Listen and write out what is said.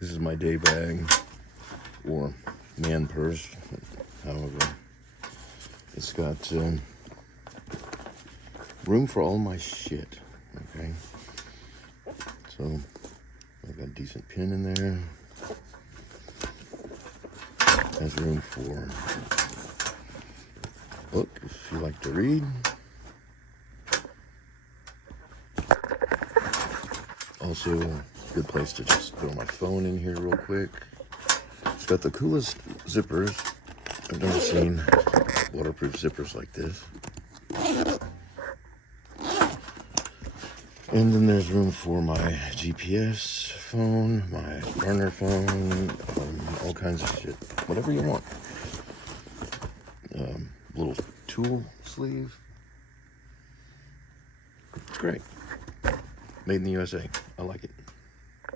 This is my day bag or man purse. However, it's got room for all my shit. Okay, so I've got a decent pin in there. Has room for a book if you like to read. Also, a good place to just throw my phone in here real quick. It's got the coolest zippers. I've never seen waterproof zippers like this. And then there's room for my GPS phone, my burner phone, all kinds of shit. Whatever you want. Little tool sleeve. It's great. Made in the USA. I like it.